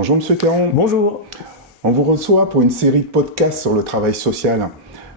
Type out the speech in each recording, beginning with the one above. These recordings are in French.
Bonjour Monsieur Théron. Bonjour. On vous reçoit pour une série de podcasts sur le travail social.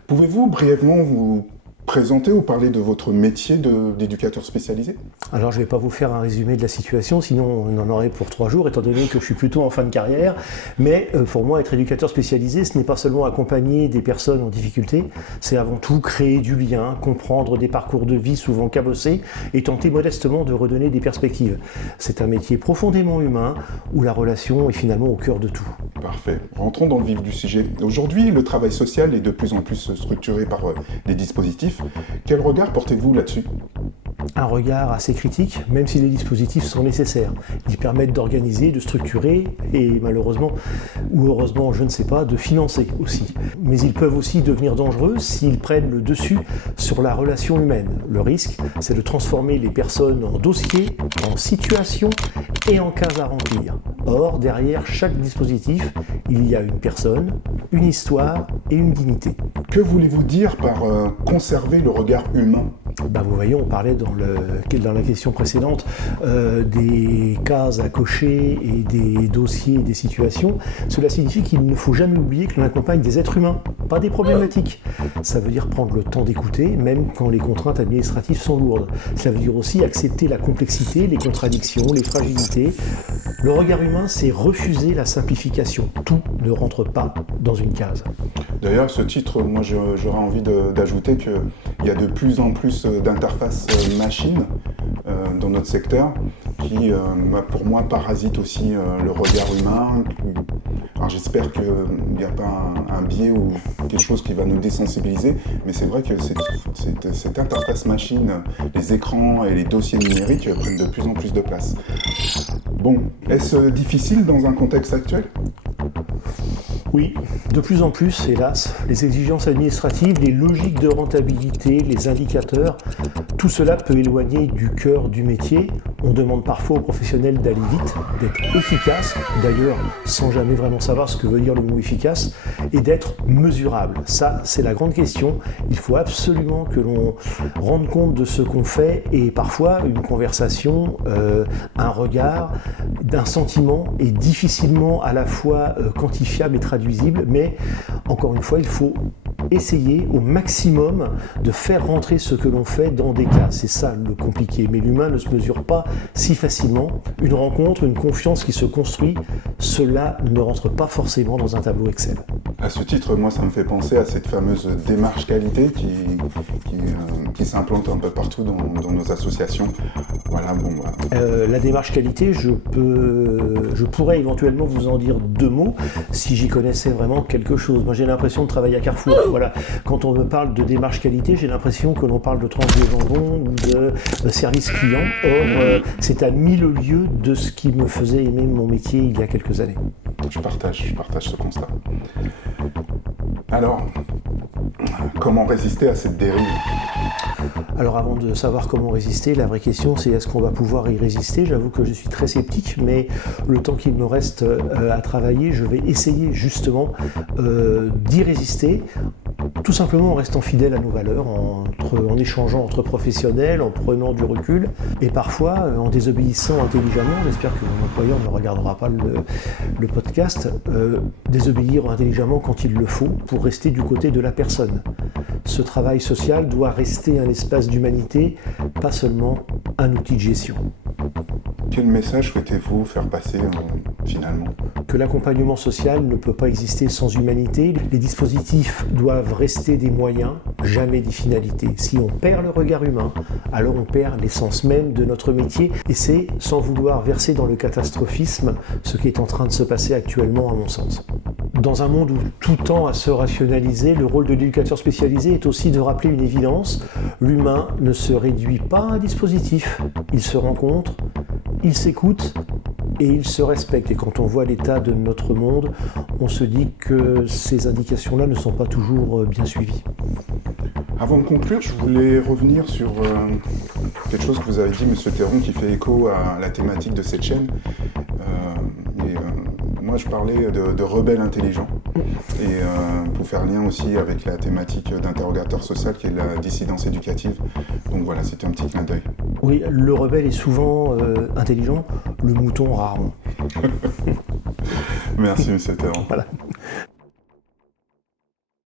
Pouvez-vous brièvement vous présenter ou parler de votre métier d'éducateur spécialisé ? Alors je ne vais pas vous faire un résumé de la situation, sinon on en aurait pour 3 jours, étant donné que je suis plutôt en fin de carrière. Mais pour moi, être éducateur spécialisé, ce n'est pas seulement accompagner des personnes en difficulté, c'est avant tout créer du lien, comprendre des parcours de vie souvent cabossés et tenter modestement de redonner des perspectives. C'est un métier profondément humain, où la relation est finalement au cœur de tout. Parfait. Rentrons dans le vif du sujet. Aujourd'hui, le travail social est de plus en plus structuré par des dispositifs. Quel regard portez-vous là-dessus ? Un regard assez critique, même si les dispositifs sont nécessaires. Ils permettent d'organiser, de structurer et malheureusement, ou heureusement, je ne sais pas, de financer aussi. Mais ils peuvent aussi devenir dangereux s'ils prennent le dessus sur la relation humaine. Le risque, c'est de transformer les personnes en dossiers, en situations et en cases à remplir. Or, derrière chaque dispositif, il y a une personne, une histoire et une dignité. Que voulez-vous dire par conserver le regard humain ? Vous voyez, on parlait dans la question précédente des cases à cocher et des dossiers et des situations. Cela signifie qu'il ne faut jamais oublier que l'on accompagne des êtres humains, pas des problématiques. Ça veut dire prendre le temps d'écouter, même quand les contraintes administratives sont lourdes. Cela veut dire aussi accepter la complexité, les contradictions, les fragilités. Le regard humain, c'est refuser la simplification. Tout ne rentre pas dans une case. D'ailleurs, à ce titre, moi j'aurais envie d'ajouter qu'il y a de plus en plus d'interfaces machines dans notre secteur qui, pour moi, parasitent aussi le regard humain. Alors j'espère qu'il n'y a pas un biais ou quelque chose qui va nous désensibiliser, mais c'est vrai que cette interface machine, les écrans et les dossiers numériques prennent de plus en plus de place. Bon, est-ce difficile dans un contexte actuel ? Oui, de plus en plus, hélas, les exigences administratives, les logiques de rentabilité, les indicateurs, tout cela peut éloigner du cœur du métier. On demande parfois aux professionnels d'aller vite, d'être efficaces, d'ailleurs sans jamais vraiment savoir ce que veut dire le mot efficace, et d'être mesurable. Ça, c'est la grande question. Il faut absolument que l'on rende compte de ce qu'on fait et parfois une conversation, un regard, d'un sentiment est difficilement à la fois quantifiable et traduisible, mais encore une fois, il faut essayer au maximum de faire rentrer ce que l'on fait dans des cas. C'est ça le compliqué, mais l'humain ne se mesure pas si facilement. Une rencontre, une confiance qui se construit, cela ne rentre pas forcément dans un tableau Excel. À ce titre, moi, ça me fait penser à cette fameuse démarche qualité qui s'implante un peu partout dans nos associations. Voilà, bon. La démarche qualité, je pourrais éventuellement vous en dire 2 mots si j'y connaissais vraiment quelque chose. Moi, j'ai l'impression de travailler à Carrefour. Voilà. Quand on me parle de démarche qualité, j'ai l'impression que l'on parle de tranche de jambon ou de service client. Or, c'est à 1000 lieues de ce qui me faisait aimer mon métier il y a quelques années. Je partage ce constat. Alors, comment résister à cette dérive ? Alors avant de savoir comment résister, la vraie question c'est est-ce qu'on va pouvoir y résister ? J'avoue que je suis très sceptique, mais le temps qu'il me reste à travailler, je vais essayer justement d'y résister, tout simplement en restant fidèle à nos valeurs, en échangeant entre professionnels, en prenant du recul, et parfois en désobéissant intelligemment. J'espère que mon employeur ne regardera pas le podcast. Désobéir intelligemment quand il le faut, pour rester du côté de la personne. Ce travail social doit rester un espace d'humanité, pas seulement un outil de gestion. Quel message souhaitez-vous faire passer finalement ? Que l'accompagnement social ne peut pas exister sans humanité. Les dispositifs doivent rester des moyens, jamais des finalités. Si on perd le regard humain, alors on perd l'essence même de notre métier. Et c'est, sans vouloir verser dans le catastrophisme, ce qui est en train de se passer actuellement à mon sens. Dans un monde où tout tend à se rationaliser, le rôle de l'éducateur spécialisé est aussi de rappeler une évidence. L'humain ne se réduit pas à un dispositif. Il se rencontre, il s'écoute et il se respecte. Et quand on voit l'état de notre monde, on se dit que ces indications-là ne sont pas toujours bien suivies. Avant de conclure, je voulais revenir sur quelque chose que vous avez dit, Monsieur Théron, qui fait écho à la thématique de cette chaîne. Moi, je parlais de rebelles intelligents. Et pour faire lien aussi avec la thématique d'interrogateur social qui est la dissidence éducative. Donc voilà, c'était un petit clin d'œil. Oui, le rebelle est souvent intelligent, le mouton rarement. Merci, M. Théron. Voilà.